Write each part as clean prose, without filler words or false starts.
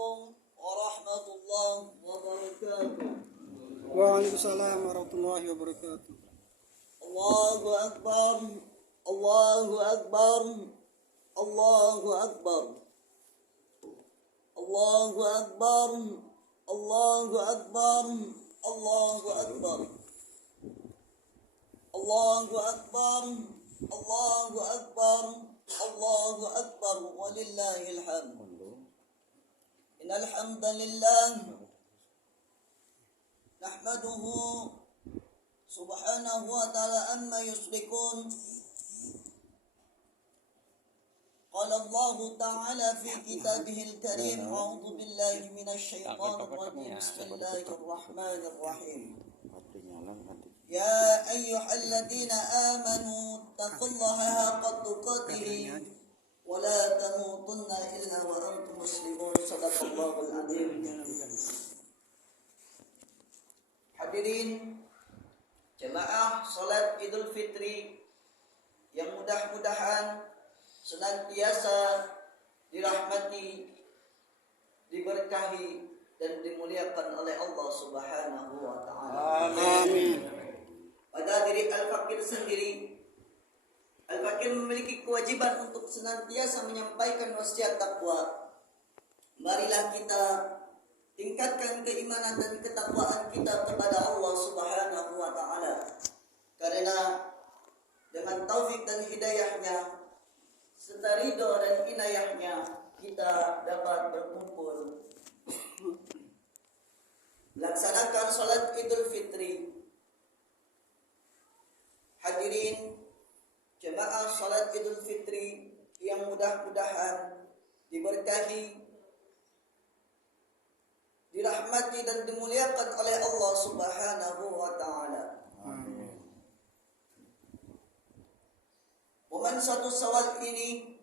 Assalamualaikum warahmatullahi wabarakatuh. Waalaikumsalam warahmatullahi wabarakatuh. Allahu Akbar, Allahu Akbar, Allahu Akbar, Allahu Akbar, Allahu Akbar, Allahu Akbar, Allahu Akbar, Allahu Akbar, Allahu Akbar, walillahil hamd. Innal hamdalillah nahmaduhu subhanahu wa ta'ala amma yushrikun. Qala Allah ta'ala fi kitabihil karim, a'udzu billahi minasy syaithanir rajim. Bismillahirrahmanirrahim. Ya ayyuhalladzina amanu taqullaha haqqa tuqatih wa la tamutunna illa wa antum muslimun. Shadaqallahul adzim. Hadirin jemaah salat Idul Fitri yang mudah-mudahan senantiasa dirahmati, diberkahi dan dimuliakan oleh Allah Subhanahu wa taala. Amin. Pada diri Al-Fakir sendiri, Al-Fakir memiliki kewajiban untuk senantiasa menyampaikan wasiat takwa. Marilah kita tingkatkan keimanan dan ketakwaan kita kepada Allah Subhanahu wa taala. Karena dengan taufik dan hidayahnya serta ridho dan inayahnya kita dapat berkumpul melaksanakan salat Idul Fitri. Hadirin jemaah salat Idul Fitri yang mudah-mudahan diberkahi, dirahmati dan dimuliakan oleh Allah Subhanahu wa taala. Momen 1 Syawal ini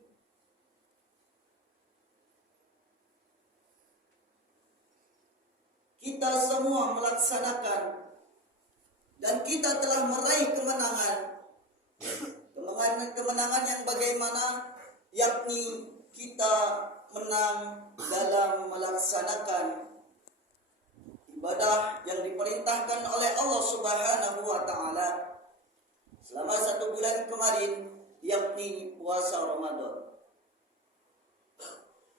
kita semua melaksanakan dan kita telah meraih kemenangan yang bagaimana, yakni kita menang dalam melaksanakan ibadah yang diperintahkan oleh Allah Subhanahu wa taala selama 1 bulan kemarin, yakni puasa Ramadan.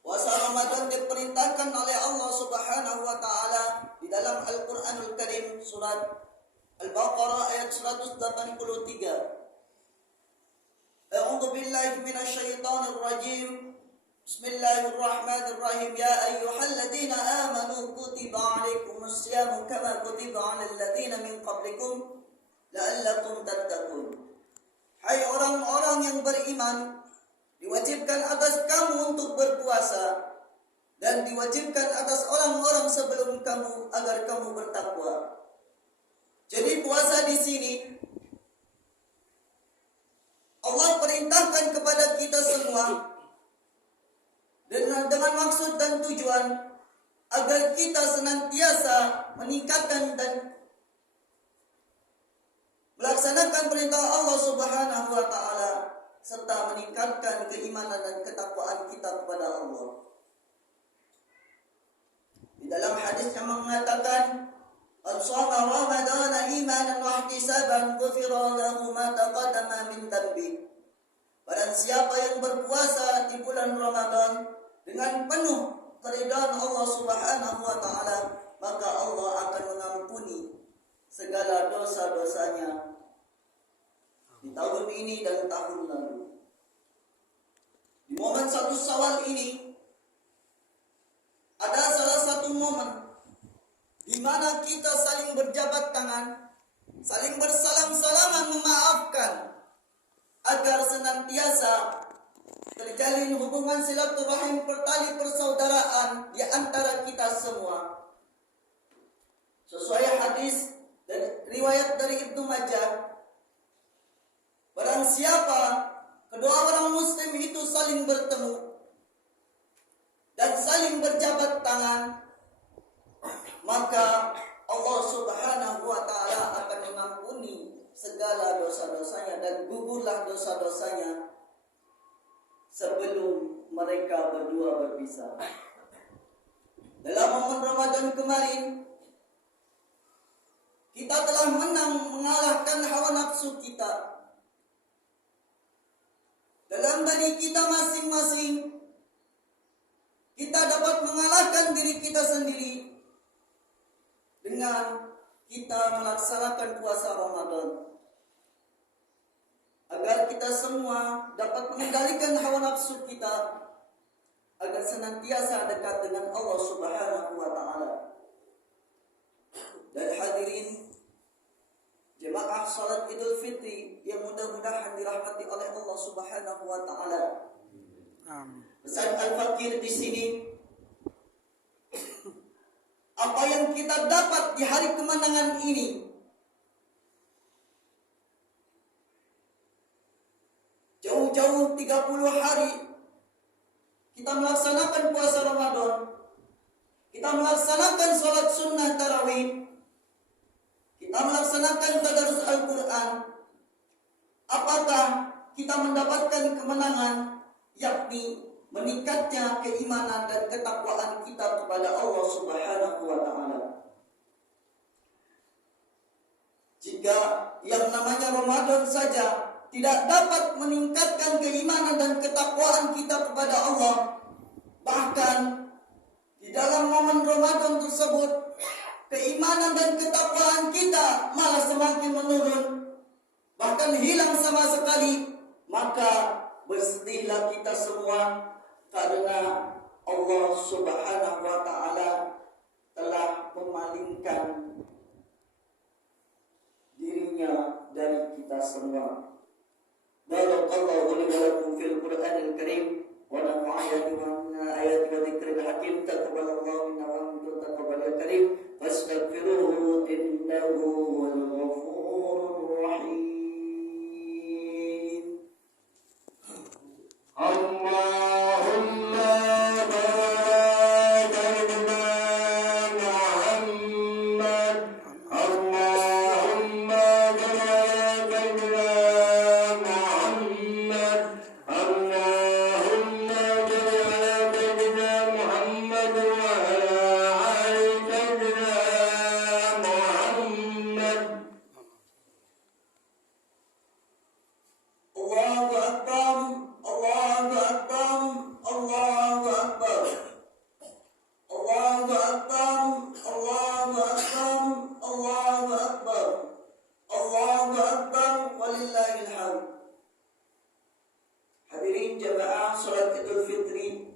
Puasa Ramadan diperintahkan oleh Allah Subhanahu wa taala di dalam Al-Qur'anul Karim surat Al-Baqarah ayat 183. A'udzu billahi minasy syaithanir rajim. Bismillahirrahmanirrahim. Ya ayyuhalladzina amanu kutiba 'alaikumus syamu kama kutiba 'alal ladzina min qablikum la'allakum tattaqun. Hai orang-orang yang beriman, diwajibkan atas kamu untuk berpuasa dan diwajibkan atas orang-orang sebelum kamu agar kamu bertakwa. Jadi puasa di sini Allah perintahkan kepada kita semua dengan maksud dan tujuan agar kita senantiasa meningkatkan dan melaksanakan perintah Allah Subhanahu wa taala serta meningkatkan keimanan dan ketakwaan kita kepada Allah. Di dalam hadis yang mengatakan, "Al-shama Ramadana imanan wa ihtisaban ghufira lahu ma taqaddama min dhanbi." Barang siapa yang berpuasa di bulan Ramadan dengan penuh keridhaan Allah Subhanahu wa taala, maka Allah akan mengampuni segala dosa-dosanya di tahun ini dan tahun lalu. Di momen 1 Syawal ini ada salah satu momen di mana kita saling berjabat tangan, saling bersalam-salaman memaafkan agar senantiasa terjalin hubungan silaturahim tali persaudaraan di antara kita semua. Sesuai hadis dan riwayat dari Ibnu Majah, barang siapa kedua orang muslim itu saling bertemu dan saling berjabat tangan, maka Allah Subhanahu wa taala akan mengampuni segala dosa-dosanya dan gugurlah dosa-dosanya sebelum mereka berdua berpisah. Dalam momen Ramadan kemarin, kita telah menang mengalahkan hawa nafsu kita. Dalam diri kita masing-masing, kita dapat mengalahkan diri kita sendiri dengan kita melaksanakan puasa Ramadan. Agar kita semua dapat mengendalikan hawa nafsu kita, agar senantiasa dekat dengan Allah Subhanahu wa Ta'ala. Dan hadirin jemaah salat Idul Fitri yang mudah-mudahan dirahmati oleh Allah Subhanahu wa Ta'ala. Pesan Al-Fakir di sini, apa yang kita dapat di hari kemenangan ini, jauh-jauh 30 hari kita melaksanakan puasa Ramadan, kita melaksanakan sholat sunnah tarawih, kita melaksanakan tadarus Al-Quran. Apakah kita mendapatkan kemenangan, yakni meningkatnya keimanan dan ketakwaan kita kepada Allah Subhanahu wa Ta'ala. Jika yang namanya Ramadan saja tidak dapat meningkatkan keimanan dan ketakwaan kita kepada Allah, bahkan di dalam momen Ramadan tersebut keimanan dan ketakwaan kita malah semakin menurun, bahkan hilang sama sekali, maka bersedihlah kita semua karena Allah Subhanahu wa Ta'ala telah memalingkan dirinya dari kita semua. Barakallahu li wa lakum fil Qur'anil Karim wa nafa'ani bima ayati wa dzikril hakim. Taqabbalallahu minna wa minkum taqabbal ya karim. Fastaghfiruhu innahu huwal ghafurur rahim. Allahumma barik ala Muhammad. Allahumma barik ala Muhammad. Allahumma barik ala Muhammad wa ala ali sayyidina Muhammad. Allahu Akbar. Allahu Akbar, Allahu Akbar, Allahu Akbar, Allahu Akbar, Allahu Akbar, Allahu Akbar, walillahil hamd. Hadirin jamaah salat Idul Fitri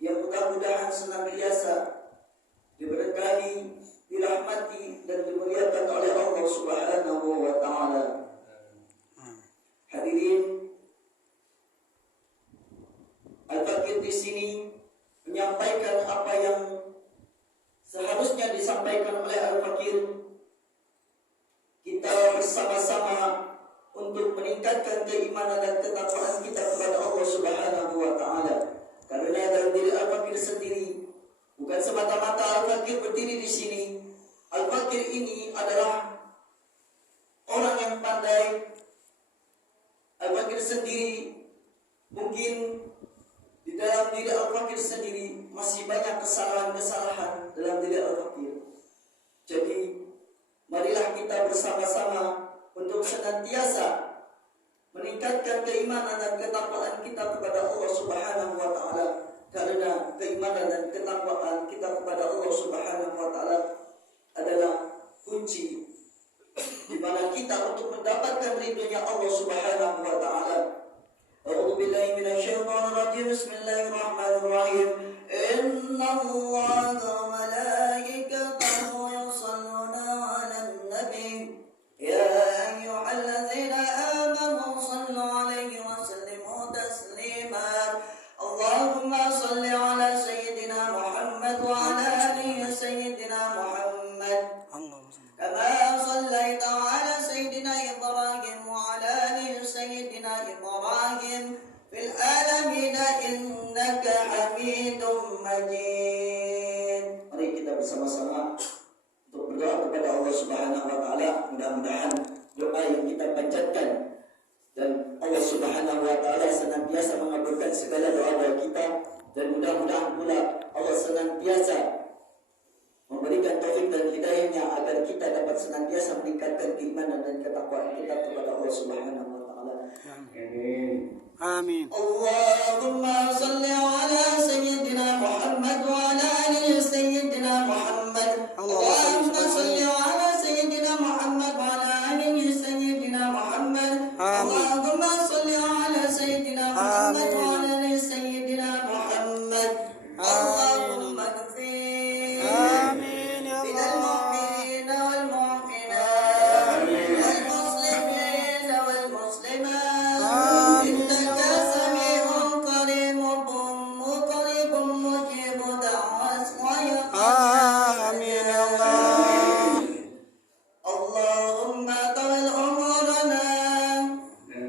yang mudah-mudahan senantiasa diberkahi, dirahmati dan dimuliakan oleh Allah Subhanahu wa Ta'ala. Hadirin, Al-Fakir di sini menyampaikan apa yang seharusnya disampaikan oleh Al-Fakir. Kita bersama-sama untuk meningkatkan keimanan dan ketakwaan kita kepada Allah Subhanahu wa Ta'ala. Karena dalam diri Al-Fakir sendiri, bukan semata-mata Al-Fakir berdiri di sini. Al-Fakir ini adalah orang yang pandai. Al-Fakir sendiri mungkin di dalam diri Al-Fakir sendiri masih banyak kesalahan-kesalahan dalam diri Al-Fakir. Jadi marilah kita bersama-sama untuk senantiasa meningkatkan keimanan dan ketakwaan kita kepada Allah Subhanahu wa Ta'ala. Karena keimanan dan ketakwaan kita kepada Allah Subhanahu wa Ta'ala adalah kunci di mana kita untuk mendapatkan ridhonya Allah Subhanahu wa Ta'ala. A'udzu billahi minasyaitonir rajim. Bismillahirrahmanirrahim. Innallaha wa malaikatahu yusholluna 'alan nabi. Ya ayyuhalladzina amanu shallu 'alaihi wa sallimu taslima. Allahumma shalli 'ala sayyidina Muhammad wa 'ala ali sayyidina Muhammad. Kama shallaita 'ala sayyidina Ibrahim wa 'ala ali sayyidina Ibrahim fil alamin innaka Hamidum Majid. Mari kita bersama-sama untuk berdoa kepada Allah Subhanahu wa Ta'ala. Mudah-mudahan doa yang kita panjatkan dan Allah Subhanahu wa Ta'ala senantiasa mengabulkan segala doa-doa kita, dan mudah-mudahan pula Allah senantiasa dan hidayahnya agar kita dapat senantiasa meningkatkan keimanan dan ketakwaan kita kepada Allah Subhanahu wa taala. Amin. Allahumma salli ala sayyidina Muhammad wa ala ali sayyidina Muhammad. Allahumma salli ala sayyidina Muhammad wa ala ali sayyidina Muhammad. Allahumma salli ala sayyidina Muhammad wa ala ali sayyidina Muhammad. Allahumma ighfir Amin ya lil Allah. mu'minina wal mu'minat wal muslimina wal muslimat. Innaka sami'un qaribun mujibu da'was wa Amin ya Allah. Allahumma tawal umurana.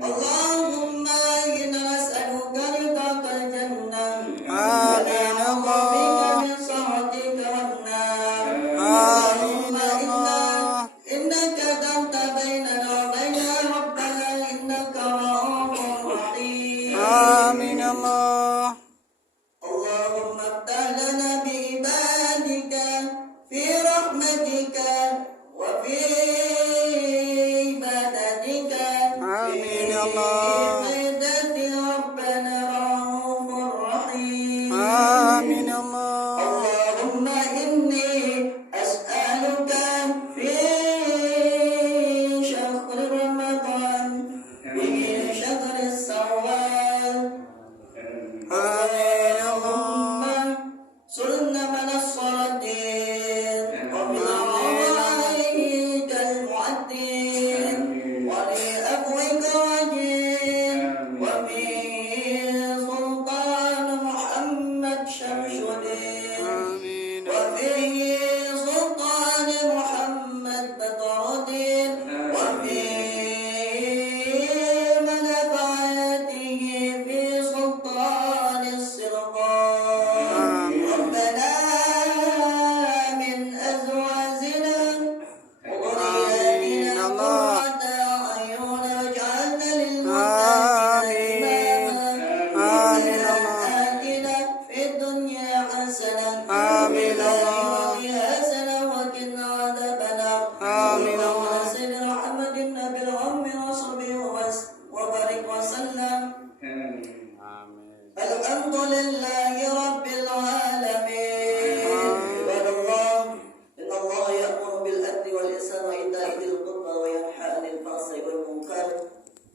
Allahumma inna nas'aluka ridhakal jannah. Amin ya Allah. Min sa'atika wan nar. Amin ya Allah. Innaka tanta bainana wa baina rabbana innaka ra'ufur rahim. Amin ya Allah. Allahumma iftah lana bi ibadika fi rahmatika wa fi ibadatika. Amin ya Allah. Ibadati rabbana ra'ufur rahim. Amin ya Allah. Allahumma inni as'aluka fi syahr Ramadan fi syahr Shawwal. Amin ya Allah. سلنا من الصالحين ومن عوائك المعدين ولأبوك وجين وفي سلطان محمد شمس الدين Amin. وفي سلطان محمد بدر الدين وفي منفعته في سلطان السرقان. ربنا من أزواجنا وذرياتنا قرة أعين واجعلنا للمتقين إماما. ربنا آتنا في الدنيا حسنة وفي الآخرة حسنة وقنا عذاب النار. آمين. اللهم صل محمد النبي الأمي وصحبه وبارك وسلم. الحمد لله رب العالمين. عباد الله إن الله يأمر بالعدل والإحسان وإيتاء ذي القربى وينهى عن الفحشاء والمنكر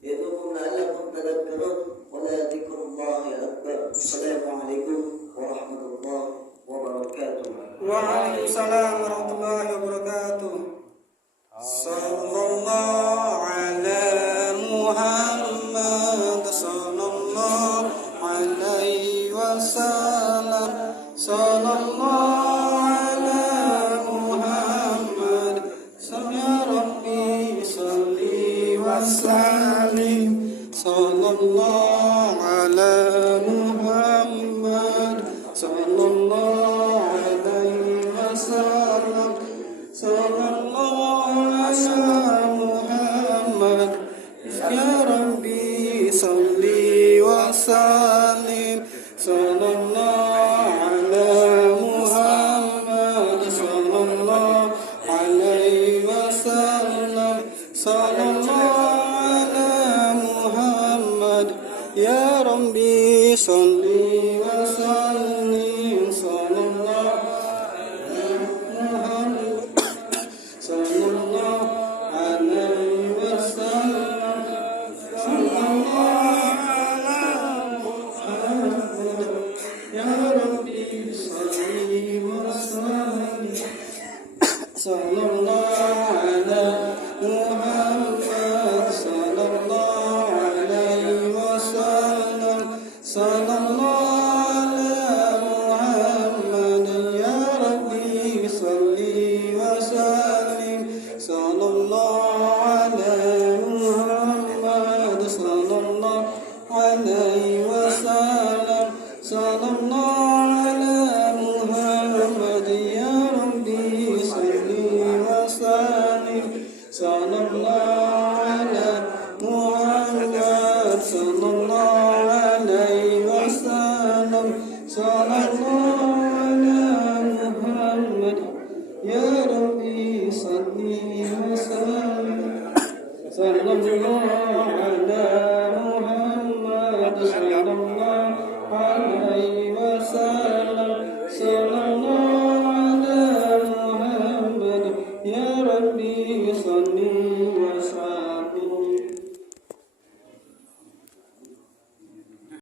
يعظكم لعلكم تذكرون ولذكر الله أكبر. السلام عليكم ورحمة الله وبركاته. Waalaikumsalam warahmatullahi wabarakatuh. Sallallahu ala Muhammad sallallahu alaihi wasallam. Sallallahu ala Muhammad. Ya Rabbi salli wa sallim. Sallallahu ala Muhammad. Sallallahu alaihi wasallam. Sallallahu ala Muhammad. Ya Rabbi salli wa sallim. Sallallahu ala Muhammad. Sallallahu alaihi wasallam. Sallallahu ala Muhammad. Ya Rabbi salli wa sallim. Sallallahu Sallallahu صلى الله على محمد صلى الله عليه وسلم صلى الله على محمد يا ربي صل وسلم